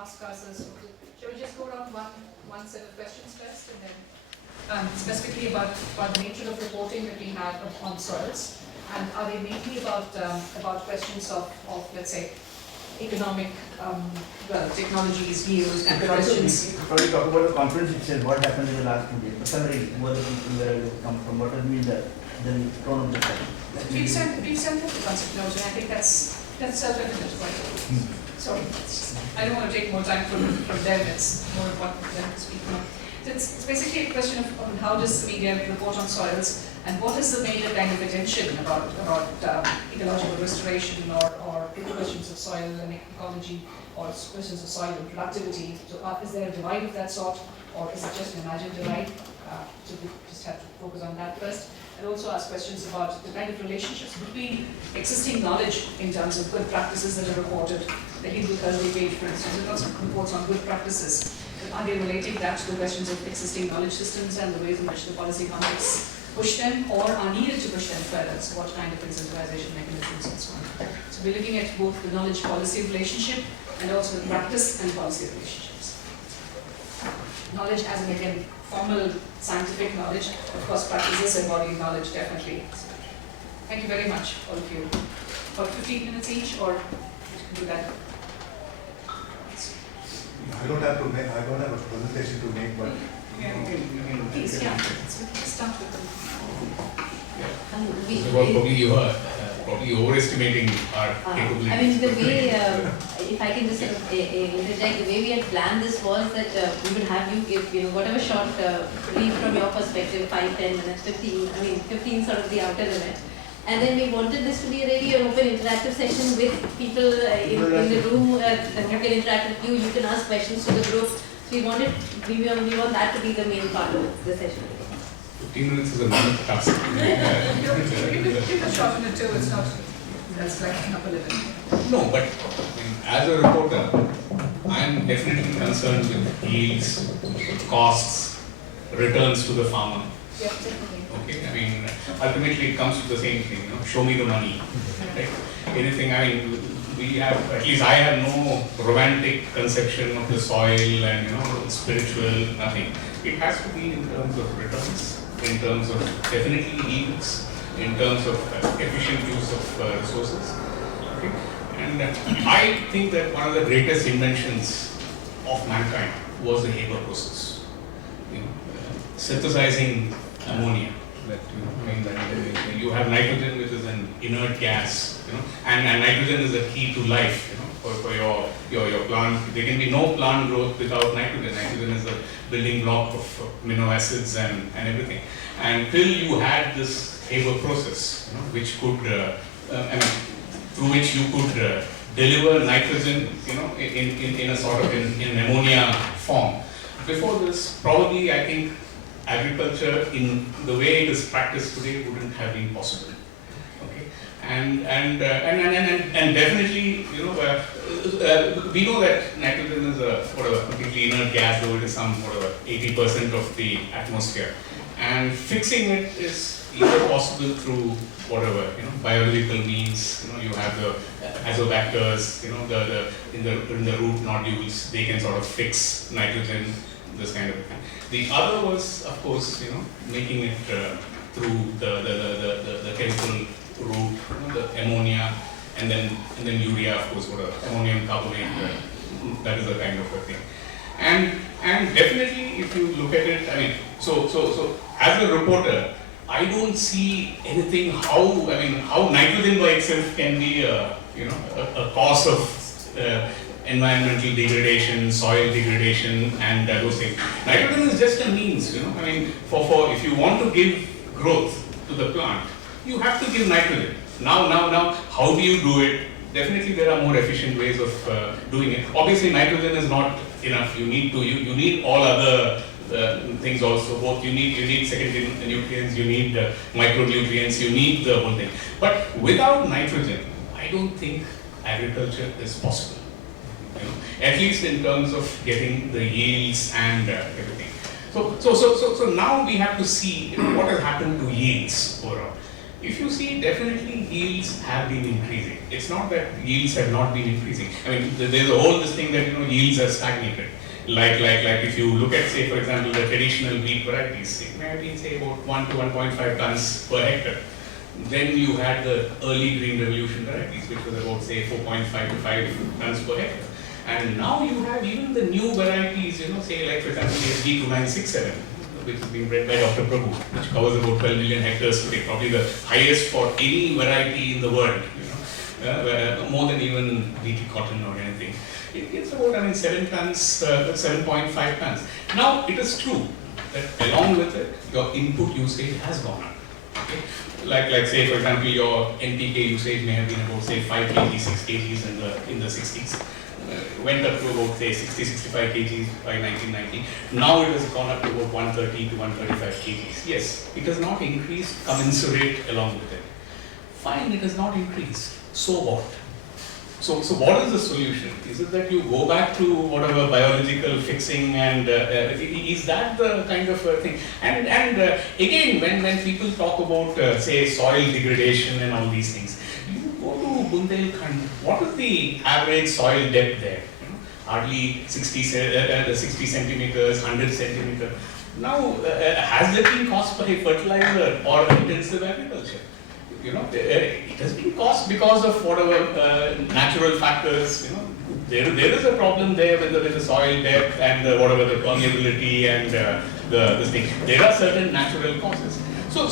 ask us is, shall we just go around one set of questions first, and then specifically about the nature of reporting that we have on soils, and are they mainly about questions of let's say economic technologies used and questions. Probably talk about the conference itself, what happened in the last 2 days, the summary, where the people where they come from, what has been the tone of the time. We've sent the concept notes, and I think that's self-evident, right? Sorry, I don't want to take more time from them. It's more important for them to speak now. So it's basically a question of how does the media report on soils, and what is the major kind of attention about ecological restoration or questions of soil and ecology, or questions of soil and productivity. So is there a divide of that sort, or is it just an imagined divide? So we just have to focus on that first. And also ask questions about the kind of relationships between existing knowledge in terms of good practices that are reported. The Hindu Thursday page, for instance, there are lots of reports on good practices. Are they relating that to the questions of existing knowledge systems and the ways in which the policy context push them, or are needed to push them further? So what kind of incentivization mechanisms and so on. So we're looking at both the knowledge policy relationship and also the practice and policy relationships. Knowledge as in, again, formal scientific knowledge, of course practices embodied knowledge definitely. Thank you very much, all of you. About 15 minutes each, or you can do that. I don't have a presentation to make, but Please, yeah. So we can start with them. Probably you are overestimating our capability. I mean, the way, if I can just interject, the way we had planned this was that we would have you give, whatever short brief from your perspective, 5, 10 minutes, 15 sort of the outer limit. And then we wanted this to be really an open interactive session with people in the room who can interact with you. You can ask questions to the group. So we want that to be the main part of the session. 15 minutes is a long task. You can shorten it too, it's not, that's like an upper limit. No, but as a reporter, I am definitely concerned with yields, costs, returns to the farmer. Yeah, definitely. Okay, I mean, ultimately it comes to the same thing, show me the money. Right? Anything, we have, at least I have no romantic conception of the soil and spiritual, nothing. It has to be in terms of returns, in terms of definitely yields, in terms of efficient use of resources. Okay? And I think that one of the greatest inventions of mankind was the Haber process. Synthesizing ammonia. That you have nitrogen, which is an inert gas, and nitrogen is the key to life, for your plant. There can be no plant growth without nitrogen. Nitrogen is the building block of amino acids and everything. And till you had this Haber process, which could, through which you could deliver nitrogen, in a sort of in ammonia form. Before this, probably I think agriculture in the way it is practiced today wouldn't have been possible. Okay, and definitely, we know that nitrogen is a completely inert gas, though it is some 80% of the atmosphere, and fixing it is either possible through biological means. You have the azobacters, in the root nodules, they can sort of fix nitrogen, this kind of thing. The other was, of course, making it through the chemical route, the ammonia, and then urea, of course, ammonium carbonate. That is a kind of a thing. And definitely, if you look at it, so as a reporter, I don't see anything how nitrogen by itself can be a cause of environmental degradation, soil degradation, and those things. Nitrogen is just a means, for if you want to give growth to the plant, you have to give nitrogen. Now, how do you do it? Definitely, there are more efficient ways of doing it. Obviously, nitrogen is not enough. You need all other things also. Both you need secondary nutrients, you need micronutrients, you need the whole thing. But without nitrogen, I don't think agriculture is possible. At least in terms of getting the yields and everything. So now we have to see what has happened to yields overall. if you see, definitely yields have been increasing. It's not that yields have not been increasing. I mean, there's a whole this thing that yields are stagnated. Like if you look at, say, for example, the traditional wheat varieties, it may have been, say, about 1 to 1.5 tons per hectare. Then you had the early green revolution varieties, which was about, say, 4.5 to 5 tons per hectare. And now you have even the new varieties, say, like, for example, SG 2967, which is being bred by Dr. Prabhu, which covers about 12 million hectares today, probably the highest for any variety in the world, more than even BT cotton or anything. It's about, 7 tons, 7.5 tons. Now, it is true that along with it, your input usage has gone up. Okay? Like say, for example, your NPK usage may have been about, say, 5 kg, 6 kgs in the 60s. Went up to about, say, 60, 65 kgs by 1990. Now it has gone up to about 130 to 135 kgs. Yes, it has not increased commensurate along with it. Fine, it has not increased. So what? So what is the solution? Is it that you go back to whatever biological fixing and is that the kind of thing? And again, when people talk about say soil degradation and all these things, you go to Bundelkhand, what is the average soil depth there? Hardly 60 centimeters, 100 centimeters. Now, has there been caused by fertilizer or intensive agriculture? It has been caused because of whatever natural factors. There is a problem there with the soil depth and whatever the permeability and this thing. There are certain natural causes. So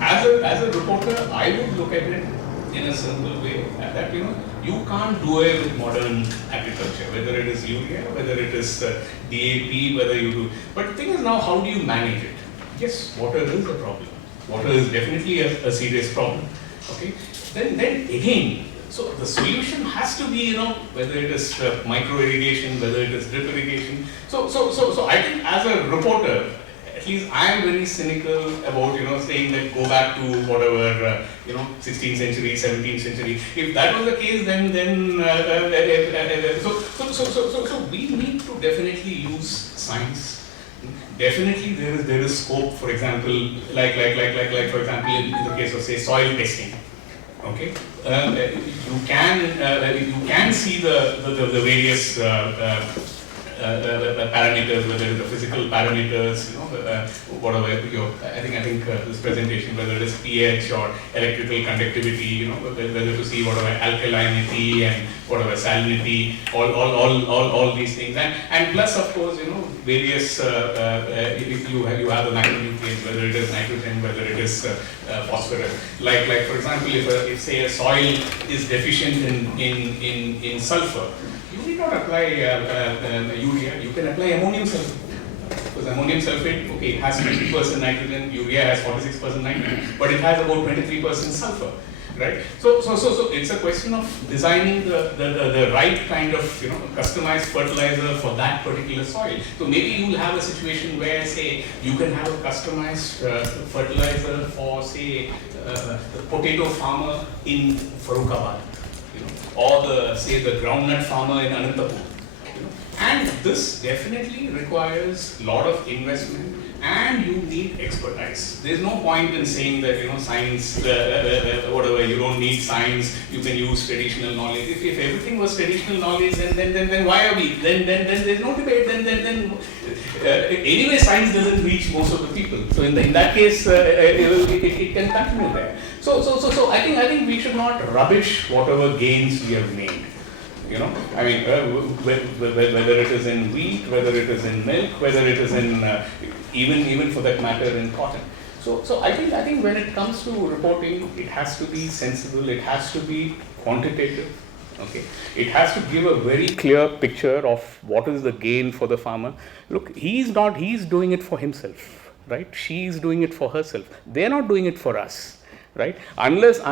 as a reporter, I would look at it in a simple way that you can't do away with modern agriculture, whether it is urea, whether it is DAP, whether you do. But the thing is now, how do you manage it? Yes, water is a problem. Water is definitely a serious problem. Okay. Then again, so the solution has to be whether it is micro irrigation, whether it is drip irrigation. So I think as a reporter, at least I am very cynical about saying that go back to whatever 16th century, 17th century. If that was the case, then so we need to definitely use science. Definitely there is scope, for example, like for example in the case of, say, soil testing. Okay, you can see the various parameters, whether it is the physical parameters, whatever I think this presentation, whether it is pH or electrical conductivity, whether to see whatever alkalinity and whatever salinity, all these things, and plus of course various you have the macronutrients, whether it is nitrogen, whether it is phosphorus. Like for example, if say a soil is deficient in sulfur, you need not apply urea, you can apply ammonium sulfate. Because ammonium sulfate, okay, it has 20% nitrogen, urea has 46% nitrogen, but it has about 23% sulfur, right? So it's a question of designing the right kind of customized fertilizer for that particular soil. So maybe you will have a situation where, say, you can have a customized fertilizer for, say, the potato farmer in Farrukhabad, or the groundnut farmer in Anantapur. And this definitely requires a lot of investment, and you need expertise. There's no point in saying that science, whatever, you don't need science, you can use traditional knowledge. If everything was traditional knowledge, then why are we? Then there's no debate. Then anyway, science doesn't reach most of the people. So in that case, it can continue there. So I think we should not rubbish whatever gains we have made. I mean, whether it is in wheat, whether it is in milk, whether it is in even for that matter in cotton. So I think when it comes to reporting, it has to be sensible, it has to be quantitative. Okay, it has to give a very clear picture of what is the gain for the farmer. Look, he's doing it for himself, right? She's doing it for herself. They're not doing it for us. Right? Unless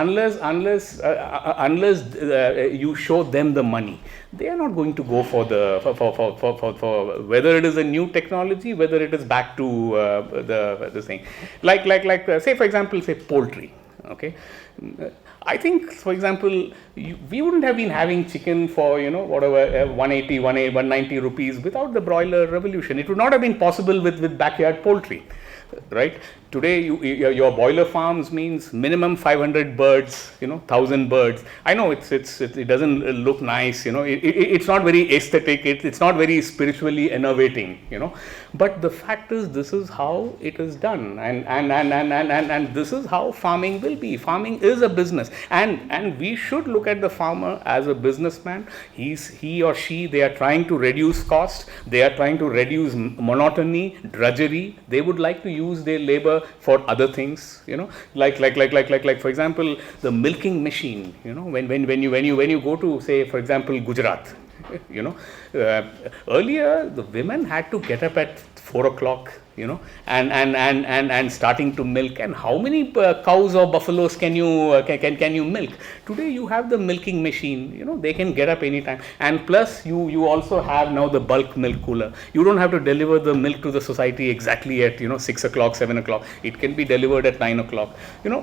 you show them the money, they are not going to go for for whether it is a new technology, whether it is back to the thing. Like say for example, say poultry. Okay, I think for example, we wouldn't have been having chicken for whatever 180, 190 rupees without the broiler revolution. It would not have been possible with backyard poultry. Right? Today, your boiler farms means minimum 500 birds, 1,000 birds. I know it doesn't look nice, it's not very aesthetic, it's not very spiritually innovating, but the fact is this is how it is done, and this is how farming will be. Farming is a business, and we should look at the farmer as a businessman. He or she, they are trying to reduce cost, they are trying to reduce monotony, drudgery. They would like to use their labor for other things, like for example, the milking machine. When you go to, say, for example, Gujarat, earlier the women had to get up at 4 o'clock, and starting to milk. And how many cows or buffaloes can you milk? Today you have the milking machine. They can get up anytime. And plus you also have now the bulk milk cooler. You don't have to deliver the milk to the society exactly at 6 o'clock, 7 o'clock. It can be delivered at 9 o'clock.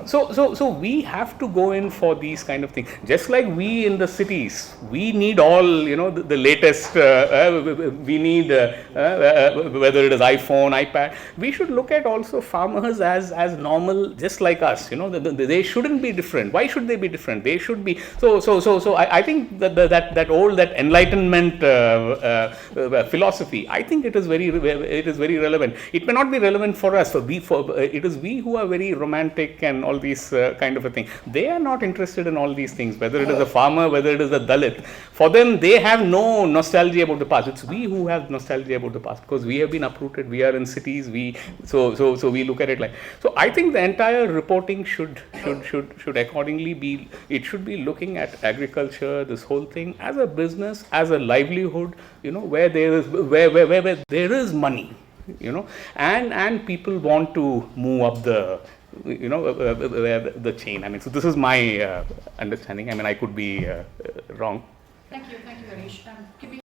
So we have to go in for these kind of things. Just like we in the cities, we need all the latest. We need whether it is iPhone, iPad. We should look at also farmers as normal, just like us. They shouldn't be different. Why should they be different? They should be. So I think that old enlightenment philosophy, I think it is very relevant. It may not be relevant for us. It is we who are very romantic and all these kind of a thing. They are not interested in all these things. Whether it is a farmer, whether it is a Dalit, for them they have no nostalgia about the past. It's we who have nostalgia about the past, because we have been uprooted. We are in cities. So we look at it like. So I think the entire reporting should accordingly be. It should be looking at agriculture, this whole thing, as a business, as a livelihood. Where there is money. And people want to move up the. The chain. I mean, so this is my understanding. I mean, I could be wrong. Thank you, Harish.